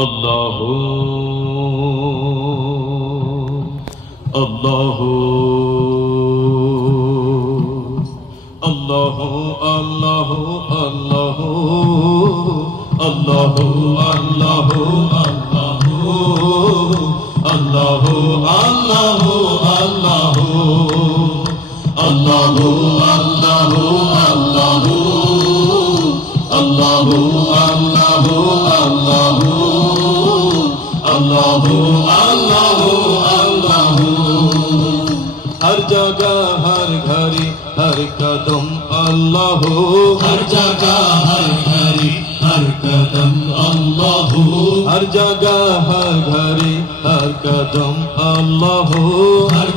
अल्लाहु अल्लाहु अल्लाहु अल्लाहु अल्लाहु अल्लाहु अल्लाहु अल्लाहु अल्लाहु अल्लाहु अल्लाहु अल्लाहु अल्लाहु अल्लाहु अल्लाहु अल्लाहु अल्लाहु अल्लाहु हर जगह हर घड़ी हर कदम अल्लाहु हर जगह हर घड़ी हर कदम अल्लाहु हर जगह हर घड़ी हर कदम अल्लाहु हर